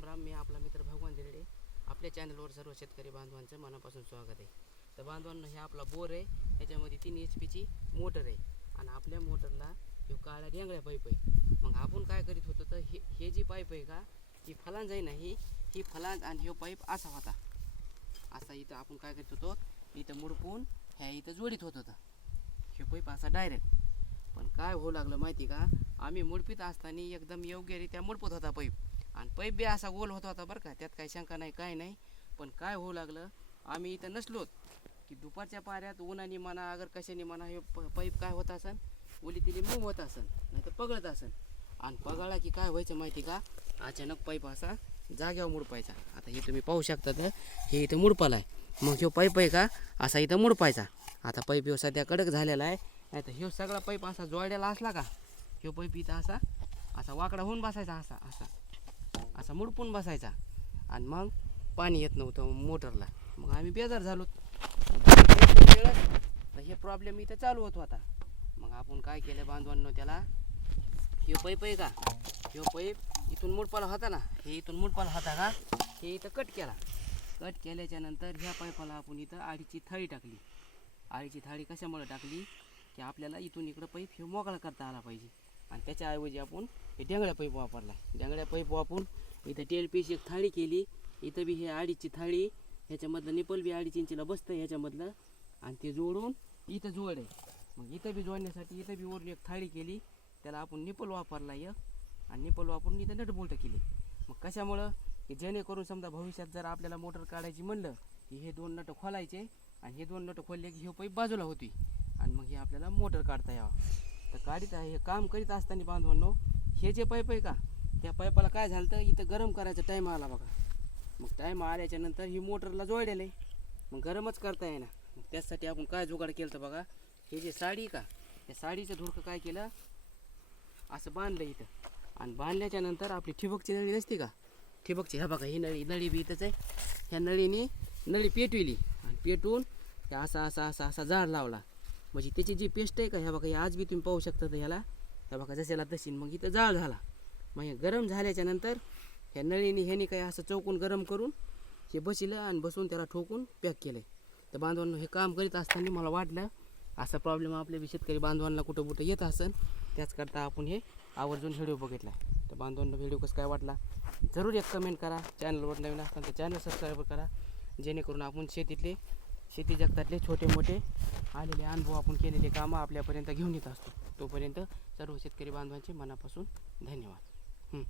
राम राम मी आपला मित्र भगवान दिरडे आपल्या चॅनलवर सर्व शेतकरी बांधवांचं मनापासून स्वागत आहे. तर बांधवांना हे आपला बोर आहे. याच्यामध्ये तीन एच पीची मोटर आहे. आणि आपल्या मोटरला हे काळ्या डेंगळ्या पाईप आहे. मग आपण काय करीत होतो तर हे हे जी पाईप आहे का ही फलांज आहे ना ही? ही फलांज आणि हे पाईप असा होता. असा इथं आपण काय करीत होतो इथं मुडपून ह्या इथं जोडीत होत होतं. हे पाईप असा डायरेक्ट पण काय होऊ लागलं माहिती का? आम्ही मुडपीत असताना एकदम योग्यरित्या मुडपत होता पाईप. आणि पाईप बी असा गोल होत होता बरं का त्यात काही शंका नाही काय नाही. पण काय होऊ लागलं आम्ही इथं नसलोत की दुपारच्या पाऱ्यात उन्हाने म्हणा अगर कशाने म्हणा हे पैप पाईप काय होत असन ओली तिली मूव होत असन नाही तर पगळत असन. आणि पगळला की काय व्हायचं माहिती का? अचानक पाईप असा जाग्यावर मुडपायचा. आता हे तुम्ही पाहू शकता तर हे इथं मुडपाला आहे. मग ह्यो पाईप आहे का? असा इथं मुडपायचा. आता पाईप ह्यो सध्या कडक झालेला आहे. नाही तर ह्यो सगळा पाईप असा जोडलेला असला का? ह्यो पाईप इथं असा असा वाकडा होऊन बसायचा असा असा. असा मुडपून बसायचा. आणि मग पाणी येत नव्हतं मोटरला. मग आम्ही बेजार झालो. तर हे प्रॉब्लेम इथं चालू होत होता मग आपण काय केलं बांधवांनो त्याला? हे पाईप आहे का? हे पाईप इथून मुडपाला होता ना? हे इथून मुडपाला होता का? हे इथं कट केला. कट केल्याच्यानंतर ह्या पाईपाला आपण इथं आळीची थाळी टाकली. आळीची थाळी कशामुळे टाकली? की आपल्याला इथून इकडं पाईप हे मोकळा करता आला पाहिजे. आणि त्याच्याऐवजी आपण हे डेंगळ्या पाईप वापरला. डेंगळ्या पाईप वापरून इथं टेल पीस एक थाळी केली. इथं बी हे अडीचची थाळी. ह्याच्यामधलं निपल बी अडीच इंचीला बसतं ह्याच्यामधलं. आणि ते जोडून इथं जोड आहे. मग इथं बी जोडण्यासाठी इथं बी वरून एक थाळी केली. त्याला आपण निपल वापरला एक. आणि निपल वापरून इथं नटबोल्ट केली. मग कशामुळं? की जेणेकरून समजा भविष्यात जर आपल्याला मोटर काढायची म्हणलं की हे दोन नट खोलायचे आणि हे दोन नट खोलले की हे पाईप बाजूला होती. आणि मग हे आपल्याला मोटर काढता यावं. तर काढीत आहे हे काम करीत असताना बांधवांनो हे जे पाईप आहे का? त्या पाईपाला काय झालं तर इथं गरम करायचा टाईम आला बघा. मग टाईम आल्याच्यानंतर ही मोटरला जोडलेलं आहे. मग गरमच करता येईना. मग त्यासाठी आपण काय जुगाड केलं तर बघा? हे जे साडी का? त्या साडीचं धुडकं काय केलं? असं बांधलं इथं. आणि बांधल्याच्या नंतर आपली ठिबकची नळी नसते का? ठिबकची ह्या बघा ही नळी नळी बी इथंच आहे. ह्या नळीने नळी पेटविली. आणि पेटवून त्या असा असा असा असा झाड लावला. म्हणजे त्याची जी पेस्ट आहे का ह्या बघा हे आज बी तुम्ही पाहू शकता तर ह्याला. ह्या बघा जशाला तशी मग इथं जाळ झाला. मग हे गरम झाल्याच्यानंतर ह्या नळीने ह्याने काय असं चौकून गरम करून हे बसिलं आणि बसून त्याला ठोकून पॅक केलं तर बांधवांना हे काम करीत असताना मला वाटलं असा प्रॉब्लेम आपल्या बी शेतकरी बांधवांना कुठं कुठं येत असेल त्याचकरता आपण हे आवर्जून व्हिडिओ बघितला. तर बांधवांना व्हिडिओ कसं काय वाटला? जरूर एक कमेंट करा. चॅनलवर नवीन असताना तर चॅनल सबस्क्राईब करा. जेणेकरून आपण शेतीतले शेती जगतातले छोटे मोठे आलेले अनुभव आपण केलेले कामं आपल्यापर्यंत घेऊन येत असतो. तोपर्यंत सर्व शेतकरी बांधवांचे मनापासून धन्यवाद. हं.